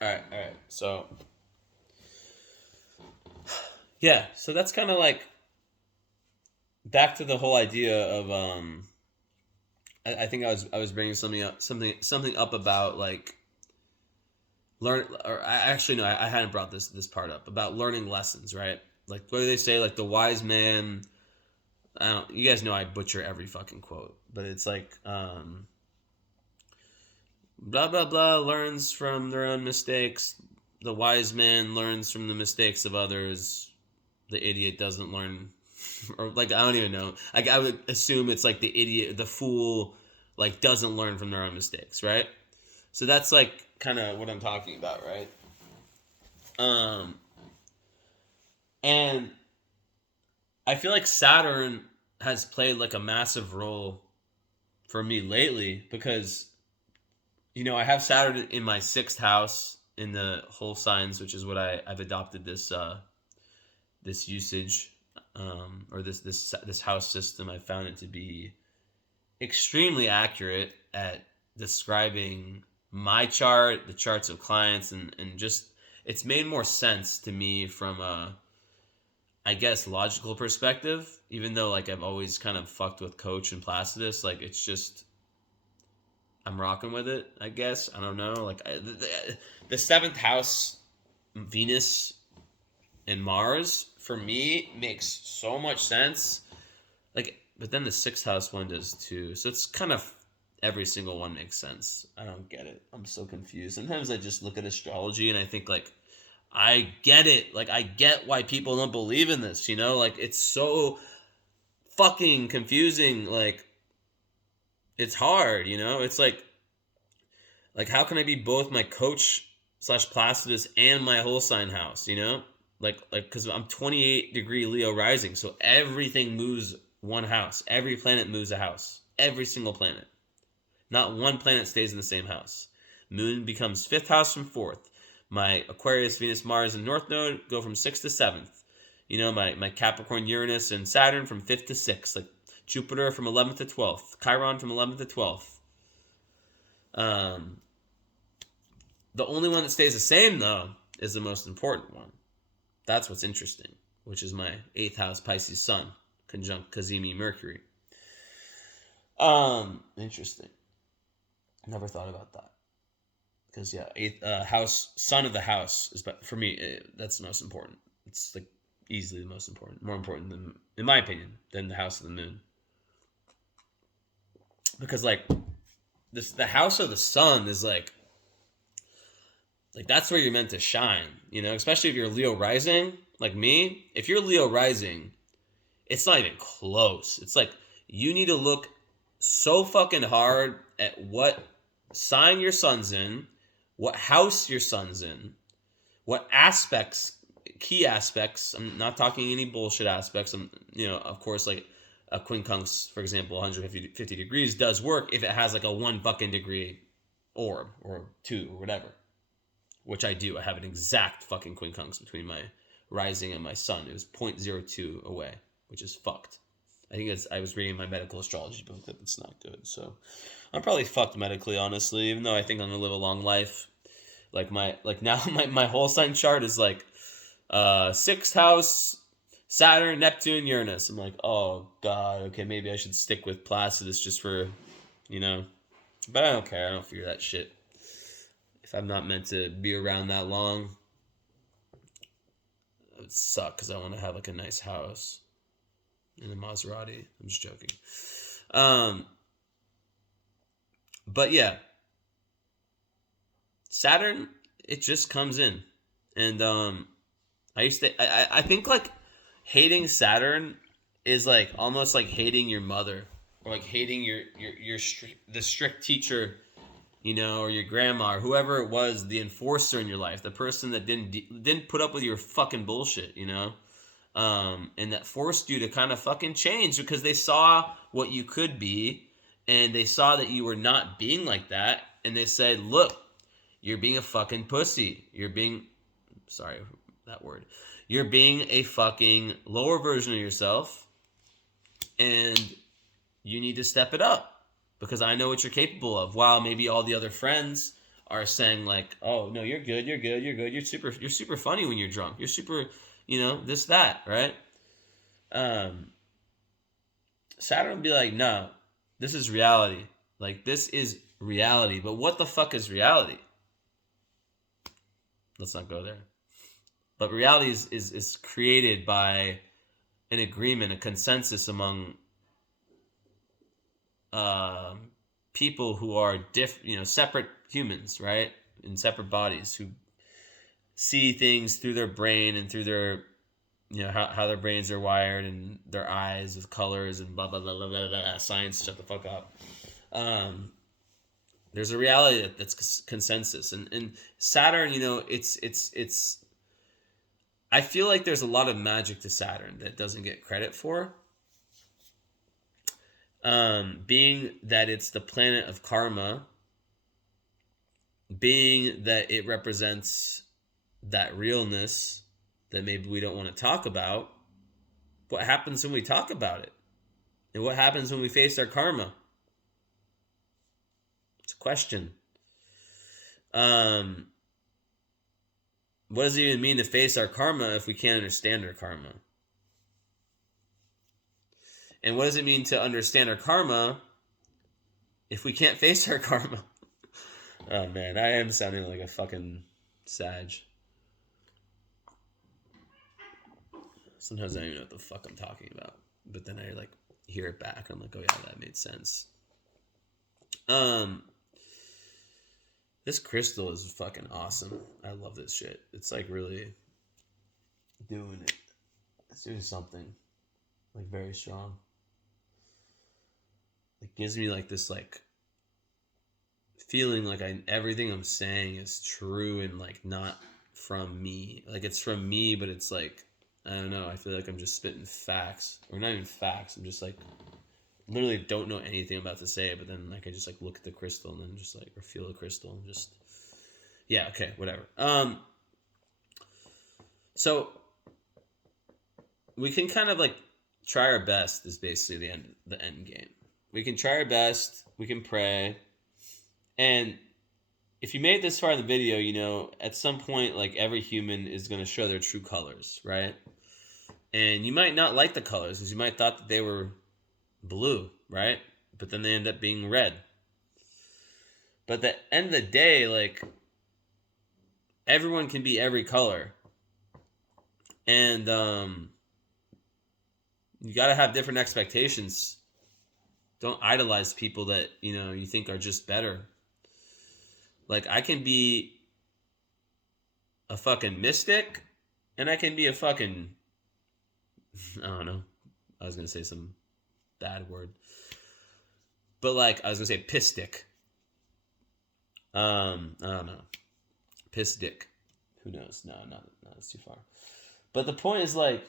All right. So yeah, so that's kind of like back to the whole idea of I think I was bringing something up about like learn or I actually no I hadn't brought this part up about learning lessons, right? Like what do they say? Like the wise man. I don't. You guys know I butcher every fucking quote, but it's like blah blah blah learns from their own mistakes. The wise man learns from the mistakes of others. The idiot doesn't learn, or like I don't even know. I would assume it's like the idiot, the fool, like doesn't learn from their own mistakes, right? So that's like kind of what I'm talking about, right? Um, and I feel like Saturn has played like a massive role for me lately because I have Saturn in my sixth house in the whole signs, which is what I've adopted this usage or this house system. I found it to be extremely accurate at describing my chart, the charts of clients, and just it's made more sense to me from a I guess logical perspective. Even though like I've always kind of fucked with Coach and Placidus, like it's just I'm rocking with it. I guess I don't know. Like the seventh house, Venus and Mars for me makes so much sense. Like, but then the sixth house one does too. So it's kind of every single one makes sense. I don't get it. I'm so confused. Sometimes I just look at astrology and I think like I get it. Like I get why people don't believe in this. Like it's so fucking confusing. Like it's hard. It's like how can I be both my coach slash Placidus and my whole sign house? Like because I'm 28-degree Leo rising, so everything moves one house. Every planet moves a house. Every single planet. Not one planet stays in the same house. Moon becomes fifth house from fourth. My Aquarius, Venus, Mars, and North Node go from sixth to seventh. My Capricorn, Uranus, and Saturn from fifth to sixth. Like Jupiter from 11th to 12th. Chiron from 11th to 12th. The only one that stays the same, though, is the most important one. That's what's interesting, which is my 8th house Pisces Sun, conjunct Cazimi Mercury. Interesting. Never thought about that. Because, yeah, 8th house, Sun of the house, is for me, that's the most important. It's, like, easily the most important. More important, than, in my opinion, than the house of the moon. Because, like, the house of the sun is, like that's where you're meant to shine, especially if you're Leo rising, like me. If you're Leo rising, it's not even close. It's like you need to look so fucking hard at what sign your sun's in, what house your sun's in, what aspects, key aspects. I'm not talking any bullshit aspects. Of course, like a quincunx, for example, 150 degrees does work if it has like a 1 fucking degree orb or 2 or whatever. Which I do. I have an exact fucking quincunx between my rising and my sun. It was 0.02 away, which is fucked. I was reading my medical astrology book that it's not good. So I'm probably fucked medically, honestly, even though I think I'm gonna live a long life. Like now my whole sign chart is like 6th house, Saturn, Neptune, Uranus. I'm like, oh god, okay, maybe I should stick with Placidus just for, but I don't care. I don't fear that shit. If I'm not meant to be around that long, it would suck because I want to have like a nice house in a Maserati. I'm just joking. But yeah, Saturn, it just comes in, and I think like hating Saturn is like almost like hating your mother or like hating the strict teacher, or your grandma or whoever it was, the enforcer in your life, the person that didn't put up with your fucking bullshit, and that forced you to kind of fucking change because they saw what you could be and they saw that you were not being like that, and they said, look, you're being a fucking pussy. Sorry, that word. You're being a fucking lower version of yourself, and you need to step it up because I know what you're capable of. While maybe all the other friends are saying like, "Oh no, you're good, you're good, you're good, you're super funny when you're drunk. You're super, this that, right?" Um, Saturn would be like, "No, this is reality. Like this is reality. But what the fuck is reality? Let's not go there. But reality is created by an agreement, a consensus among um, people who are separate humans, right, in separate bodies who see things through their brain and through their how their brains are wired and their eyes with colors and blah blah blah blah blah, blah. Science, shut the fuck up. There's a reality that's consensus, and Saturn, it's. I feel like there's a lot of magic to Saturn that doesn't get credit for. Being that it's the planet of karma, being that it represents that realness that maybe we don't want to talk about. What happens when we talk about it? And what happens when we face our karma? It's a question. What does it even mean to face our karma if we can't understand our karma? And what does it mean to understand our karma if we can't face our karma? Oh man, I am sounding like a fucking sag. Sometimes I don't even know what the fuck I'm talking about. But then I like hear it back and I'm like, oh yeah, that made sense. This crystal is fucking awesome. I love this shit. It's like really doing it. It's doing something like very strong. It gives me like this like feeling like everything I'm saying is true and like not from me. Like it's from me, but it's like I don't know. I feel like I'm just spitting facts, or not even facts. I'm just like literally don't know anything about to say, but then like I just like look at the crystal and then just like or feel the crystal and just okay, whatever. So we can kind of like try our best is basically the end game. We can try our best, we can pray. And if you made it this far in the video, at some point like every human is going to show their true colors, right? And you might not like the colors because you might thought that they were blue, right? But then they end up being red. But at the end of the day, like everyone can be every color. And you got to have different expectations. Don't idolize people that, you think are just better. Like I can be a fucking mystic and I can be a fucking I don't know. I was going to say some bad word. But like I was going to say pistic. I don't know. Pistic. Who knows? No, that's too far. But the point is like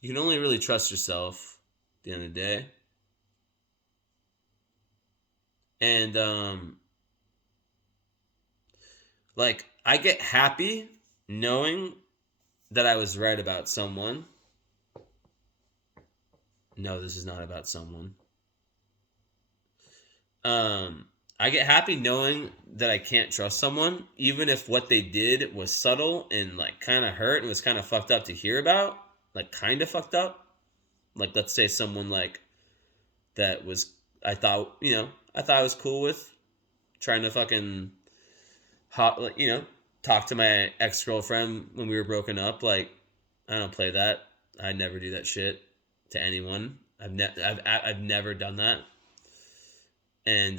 you can only really trust yourself at the end of the day. And like I get happy knowing that I was right about someone. No, this is not about someone. I get happy knowing that I can't trust someone, even if what they did was subtle and like kind of hurt and was kind of fucked up to hear about, like kind of fucked up. Like let's say someone like that was I thought I was cool with, trying to fucking talk to my ex-girlfriend when we were broken up. Like I don't play that. I never do that shit to anyone. I've never done that. And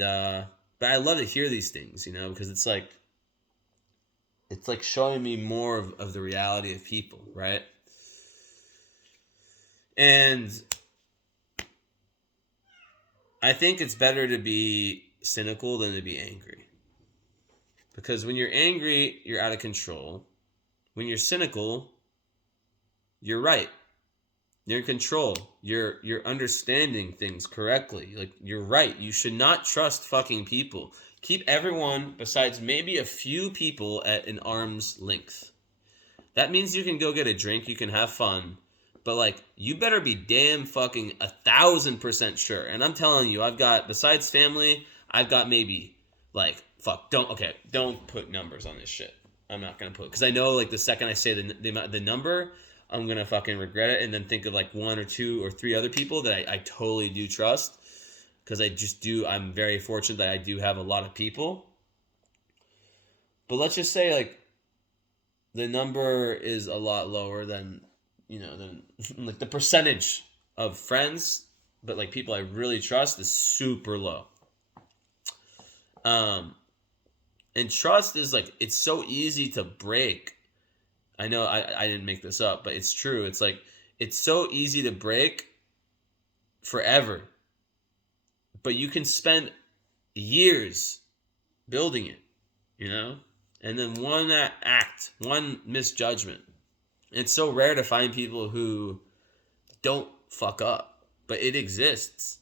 but I love to hear these things, because it's like showing me more of the reality of people, right? And I think it's better to be cynical than to be angry. Because when you're angry, you're out of control. When you're cynical, you're right. You're in control. You're understanding things correctly. Like you're right. You should not trust fucking people. Keep everyone besides maybe a few people at an arm's length. That means you can go get a drink, you can have fun, But like, you better be damn fucking 1,000% sure. And I'm telling you, I've got, besides family, I've got maybe like, don't put numbers on this shit. I'm not gonna put, because I know like the second I say the number, I'm gonna fucking regret it, and then think of like one or two or three other people that I totally do trust, because I just do. I'm very fortunate that I do have a lot of people. But let's just say like the number is a lot lower than, than like the percentage of friends, but like people I really trust is super low. And trust is like, it's so easy to break. I know I didn't make this up, but it's true. It's like, it's so easy to break forever. But you can spend years building it, And then one act, one misjudgment. It's so rare to find people who don't fuck up, but it exists.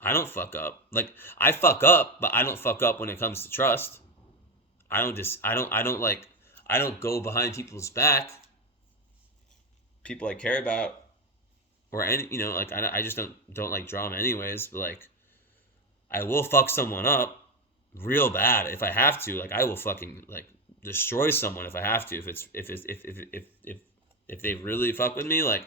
I don't fuck up. Like, I fuck up, but I don't fuck up when it comes to trust. I don't go behind people's back. People I care about, or any, like, I just don't like drama anyways. But like, I will fuck someone up real bad if I have to. Like, I will fucking like destroy someone if I have to. If they really fuck with me, like,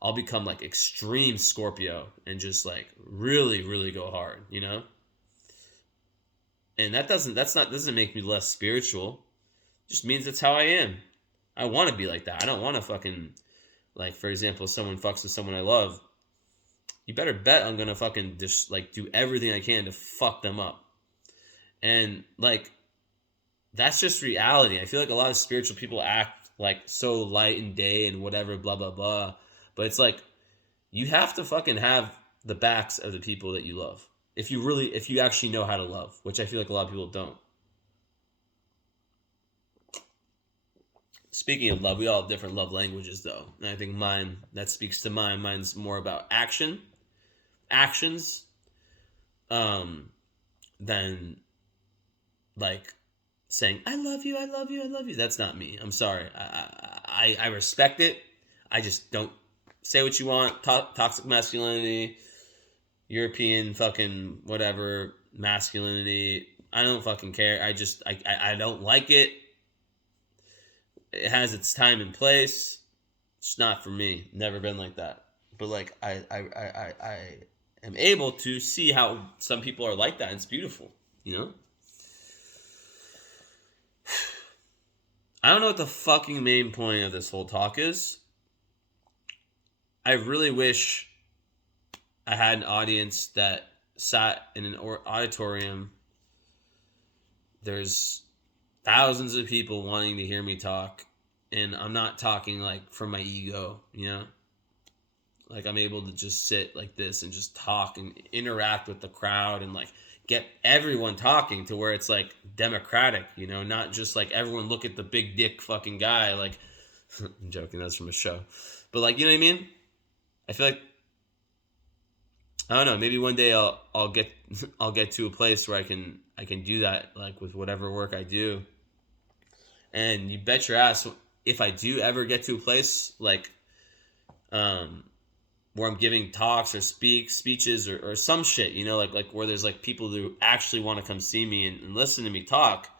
I'll become like extreme Scorpio and just like really, really go hard, And that doesn't make me less spiritual. It just means that's how I am. I want to be like that. I don't want to fucking, like, for example, someone fucks with someone I love. You better bet I'm gonna fucking just like do everything I can to fuck them up. And like, that's just reality. I feel like a lot of spiritual people act like so light and day and whatever, blah blah blah. But it's like, you have to fucking have the backs of the people that you love. If you actually know how to love, which I feel like a lot of people don't. Speaking of love, we all have different love languages, though. And I think that speaks to mine. Mine's more about actions, than like saying, I love you, I love you, I love you. That's not me. I'm sorry. I respect it. I just don't say what you want. Toxic masculinity, European fucking whatever masculinity. I don't fucking care. I don't like it. It has its time and place. It's not for me. Never been like that. But like, I am able to see how some people are like that. And it's beautiful, I don't know what the fucking main point of this whole talk is. I really wish I had an audience that sat in an auditorium. There's thousands of people wanting to hear me talk, and I'm not talking like from my ego, Like, I'm able to just sit like this and just talk and interact with the crowd and like get everyone talking to where it's like democratic, not just like everyone look at the big dick fucking guy. Like, I'm joking, that's from a show. But like, you know what I mean? I feel like, I don't know, maybe one day I'll get to a place where I can do that, like with whatever work I do. And you bet your ass, if I do ever get to a place like where I'm giving talks or speeches or some shit, like where there's like people who actually want to come see me and listen to me talk,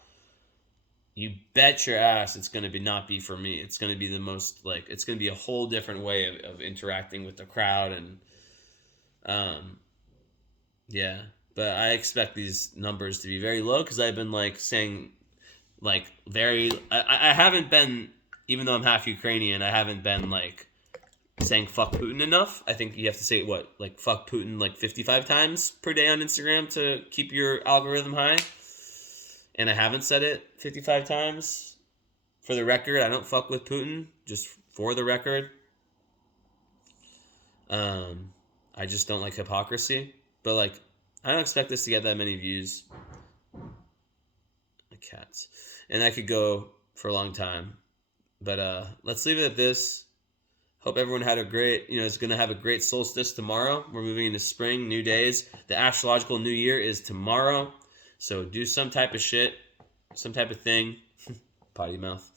you bet your ass it's going to not be for me. It's going to be the most, like, it's going to be a whole different way of interacting with the crowd. And yeah, but I expect these numbers to be very low because I've been like saying like I haven't been, even though I'm half Ukrainian, I haven't been like saying fuck Putin enough. I think you have to say like fuck Putin like 55 times per day on Instagram to keep your algorithm high. And I haven't said it 55 times. For the record, I don't fuck with Putin, just for the record. I just don't like hypocrisy. But like, I don't expect this to get that many views. My cats. And I could go for a long time. But let's leave it at this. Hope everyone had a great, is going to have a great solstice tomorrow. We're moving into spring, new days. The astrological new year is tomorrow. So do some type of shit, some type of thing. Potty mouth.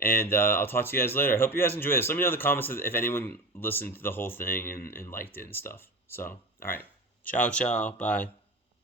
And I'll talk to you guys later. I hope you guys enjoy this. Let me know in the comments if anyone listened to the whole thing and liked it and stuff. So, all right. Ciao, ciao. Bye.